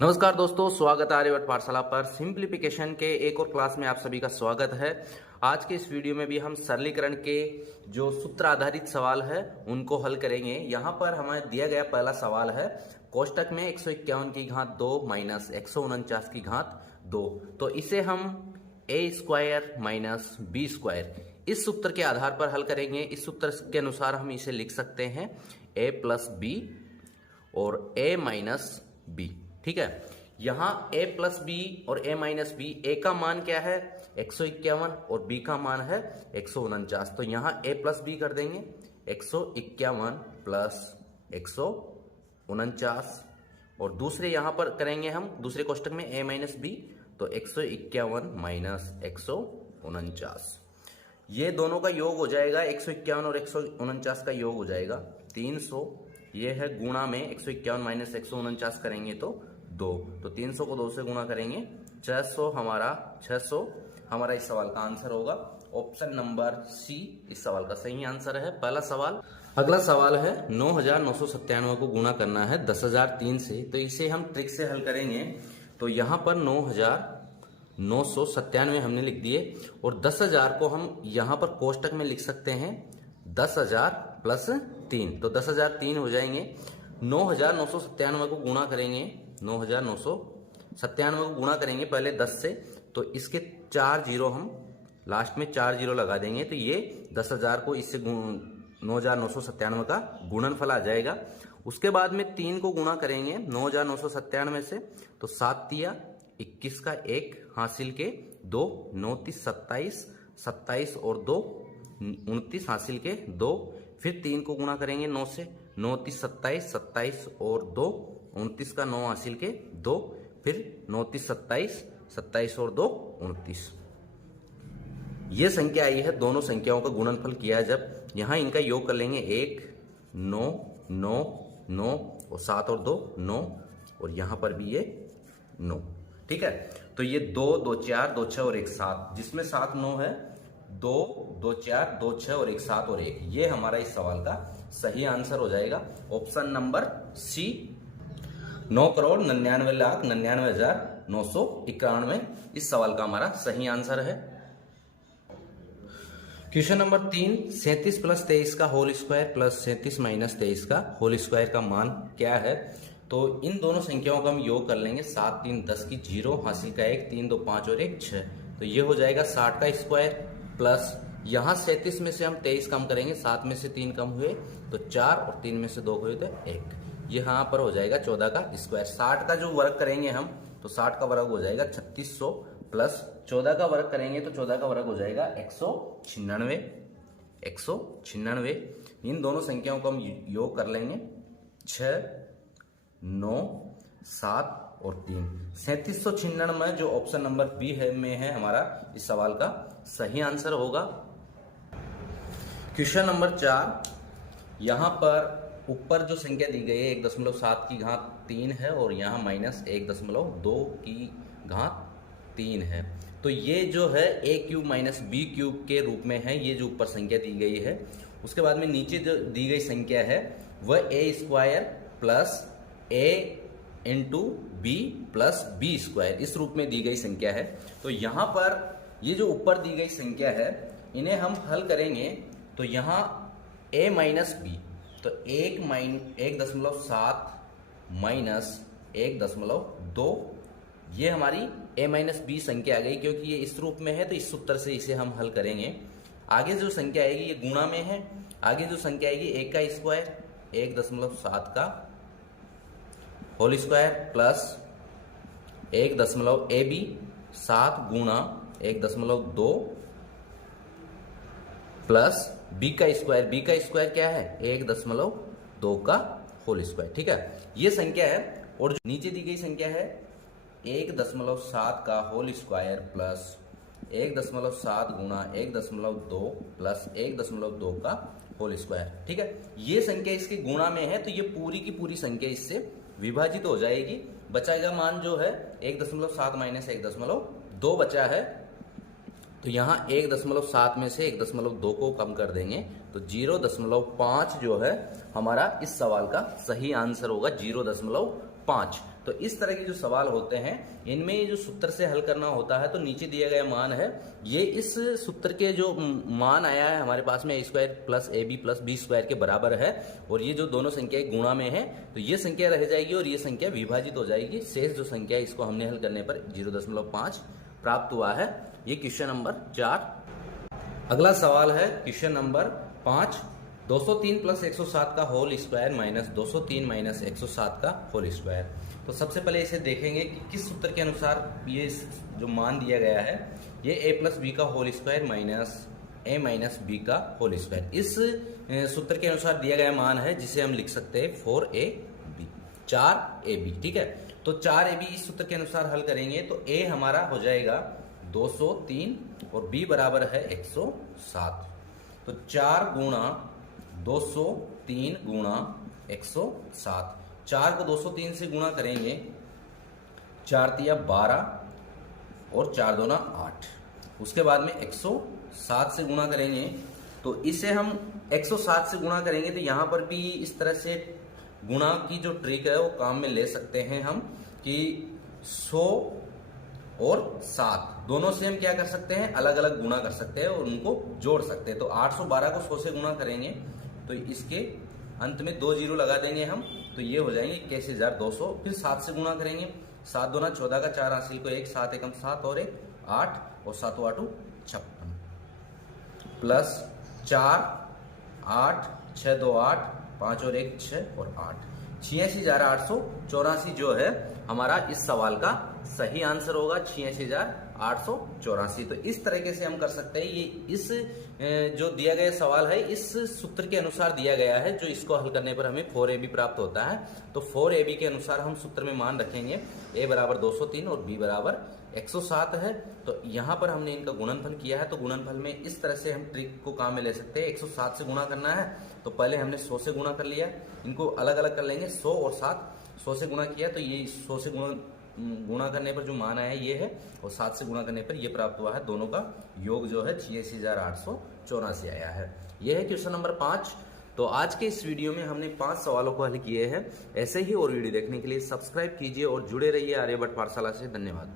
नमस्कार दोस्तों, स्वागत है आर्यभट्ट पाठशाला पर। सिंप्लीफिकेशन के एक और क्लास में आप सभी का स्वागत है। आज के इस वीडियो में भी हम सरलीकरण के जो सूत्र आधारित सवाल है उनको हल करेंगे। यहाँ पर हमें दिया गया पहला सवाल है, कोष्टक में 151 की घात 2 माइनस 149 की घात 2। तो इसे हम ए स्क्वायर माइनस बी स्क्वायर इस सूत्र के आधार पर हल करेंगे। इस सूत्र के अनुसार हम इसे लिख सकते हैं ए प्लस बी और ए माइनस बी। ठीक है, यहां a प्लस बी और a माइनस बी, a का मान क्या है 151 और b का मान है 149। तो यहां a प्लस बी कर देंगे 151 प्लस 149 और दूसरे यहां पर करेंगे हम दूसरे कोष्टक में a माइनस बी, तो 151 माइनस 149। ये दोनों का योग हो जाएगा 151 और 149 का योग हो जाएगा 300। ये है गुणा में 151 माइनस 149 करेंगे तो 2, तो 300 को 2 से गुणा करेंगे 600 हमारा इस सवाल का आंसर होगा। ऑप्शन नंबर सी इस सवाल का सही आंसर है। पहला सवाल। अगला सवाल है 9997 को गुणा करना है 10,003 से, तो इसे हम ट्रिक से हल करेंगे। तो यहाँ पर 9997 हमने लिख दिए और 10,000 को हम यहाँ पर कोष्टक में लिख सकते हैं 10,000 प्लस 3, तो 10,003 हो जाएंगे। 9997 को गुणा करेंगे 9997 को गुणा करेंगे पहले 10 से, तो इसके 4 जीरो हम लास्ट में 4 जीरो लगा देंगे, तो ये 10,000 को इससे 9997 का गुणनफल आ जाएगा। उसके बाद में 3 को गुणा करेंगे 9997 से, तो 7 तिया 21 का 1 हासिल के 2, 9 30 27, 27 और 2 29 हासिल के 2, फिर 3 को गुणा करेंगे 9 से, 9 30 27, 27 और 2 29 का 9 हासिल के 2, फिर 9 30 27, 27 और 2 29। ये संख्या आई है, दोनों संख्याओं का गुणनफल किया है जब, यहां इनका योग कर लेंगे 1 9 9 9 और 7 और 2 9 और यहां पर भी ये 9। ठीक है, तो ये 2 2 4 2 6 और 1 7, जिसमें 7 9 है, 2 2 4 2 6 और 1 7 और 1, ये हमारा इस सवाल का सही आंसर हो जाएगा। ऑप्शन नंबर सी 9,99,99,991 इस सवाल का हमारा सही आंसर है। क्वेश्चन नंबर 3, 37 प्लस 23 का होल स्क्वायर प्लस 37 माइनस 23 का होल स्क्वायर का मान क्या है। तो इन दोनों संख्याओं का हम योग कर लेंगे। 7 3 10 की 0 हासिल का 1, 3 2 5 और 1 6, तो ये हो जाएगा 60 का स्क्वायर प्लस यहां 37 में से हम 23 कम करेंगे, 7 में से 3 कम हुए तो 4 और 3 में से 2 हुए तो 1, यहाँ पर हो जाएगा 14 का स्क्वायर। 60 का जो वर्ग करेंगे हम, तो 60 का वर्ग हो जाएगा 3600 प्लस 14 का वर्ग करेंगे तो 14 का वर्ग हो जाएगा 196। इन दोनों संख्याओं को हम योग कर लेंगे 6 9 7 और 3, 3796 जो ऑप्शन नंबर बी है में है हमारा इस सवाल का सही आंसर होगा। क्वेश्चन नंबर 4, यहां पर ऊपर जो संख्या दी गई है 1.7 की घात 3 है और यहाँ माइनस 1.2 की घात 3 है, तो ये जो है a cube minus b cube के रूप में है, ये जो ऊपर संख्या दी गई है। उसके बाद में नीचे जो दी गई संख्या है वह a square plus a into b plus b square इस रूप में दी गई संख्या है। तो यहाँ पर ये जो ऊपर दी गई संख्या है इन्हें हम हल करेंगे, तो यहाँ a माइनस बी, तो 1.7 माइनस 1.2, ये हमारी a माइनस बी संख्या आ गई। क्योंकि ये इस रूप में है तो इस सूत्र से इसे हम हल करेंगे। आगे जो संख्या आएगी ये गुणा में है, आगे जो संख्या आएगी 1 का स्क्वायर 1.7 का होल स्क्वायर प्लस 1.ab 7 गुणा 1.2 प्लस b का स्क्वायर क्या है 1.2 का होल स्क्वायर। ठीक है, ये संख्या है। और जो नीचे दी गई संख्या है 1.7 का होल स्क्वायर प्लस 1.7 गुणा 1.2 प्लस 1.2 का होल स्क्वायर। ठीक है, ये संख्या इसके गुणा में है तो ये पूरी की पूरी संख्या इससे विभाजित हो जाएगी। बचाएगा मान जो है 1.7 माइनस 1.2 बचा है, तो यहाँ 1.7 में से 1.2 को कम कर देंगे तो 0.5 जो है हमारा इस सवाल का सही आंसर होगा 0.5। तो इस तरह के जो सवाल होते हैं इनमें ये जो सूत्र से हल करना होता है, तो नीचे दिया गया मान है, ये इस सूत्र के जो मान आया है हमारे पास में a square plus ab plus b square के बराबर है, और ये जो दोनों संख्याएं गुणा में है तो ये संख्या रह जाएगी और ये संख्या विभाजित हो जाएगी। शेष जो संख्या है इसको हमने हल करने पर 0.5 प्राप्त हुआ है। ये क्वेश्चन नंबर 4। अगला सवाल है क्वेश्चन नंबर 5, 203 प्लस 107 का होल स्क्वायर माइनस 203 माइनस 107 का होल स्क्वायर। तो सबसे पहले इसे देखेंगे कि किस सूत्र के अनुसार ये जो मान दिया गया है, ये a प्लस बी का whole square minus a minus b का होल स्क्वायर, इस सूत्र के अनुसार दिया गया मान है, जिसे हम लिख सकते हैं 4ab 4ab। ठीक है, तो 4ab इस सूत्र के अनुसार हल करेंगे तो a हमारा हो जाएगा 203 और b बराबर है 107। तो 4 गुणा 203 गुणा 107, 4 को 203 से गुणा करेंगे, 4 तिया 12 और 4 दूना 8। उसके बाद में 107 से गुणा करेंगे, तो इसे हम 107 से गुणा करेंगे तो यहाँ पर भी इस तरह से गुणा की जो ट्रिक है वो काम में ले सकते हैं हम, कि 100 और 7 दोनों से हम क्या कर सकते हैं, अलग अलग गुणा कर सकते हैं और उनको जोड़ सकते हैं। तो 812 को 100 से गुणा करेंगे तो इसके अंत में 2 जीरो लगा देंगे हम, तो ये हो जाएंगे 21,200। फिर 7 से गुणा करेंगे, 7 दूना 14 का 4 हासिल को 1, 7 एकम 7 और 1 8 और 7 8 56 प्लस 4 8 6 2 8 5 और 1 6 और 8 86,884 जो है हमारा इस सवाल का सही आंसर होगा, 86,884। तो इस तरीके से हम कर सकते हैं। ये इस जो दिया गया सवाल है इस सूत्र के अनुसार दिया गया है, जो इसको हल करने पर हमें 4ab प्राप्त होता है। तो 4ab के अनुसार हम सूत्र में मान रखेंगे, a बराबर 203 और b बराबर 107 है। तो यहाँ पर हमने इनका गुणनफल किया है, तो गुणनफल में इस तरह से हम ट्रिक को काम में ले सकते हैं। 107 से गुणा करना है तो पहले हमने 100 से गुणा कर लिया, इनको अलग अलग कर लेंगे। 100 और 7, 100 से गुणा किया तो ये 100 से गुणा करने पर जो मान आया ये है, और 7 से गुणा करने पर ये प्राप्त हुआ है। दोनों का योग जो है 86,884 आया है। ये है क्वेश्चन नंबर 5। तो आज के इस वीडियो में हमने 5 सवालों को हल किए हैं। ऐसे ही और वीडियो देखने के लिए सब्सक्राइब कीजिए और जुड़े रहिए आर्यभट्ट पाठशाला से। धन्यवाद।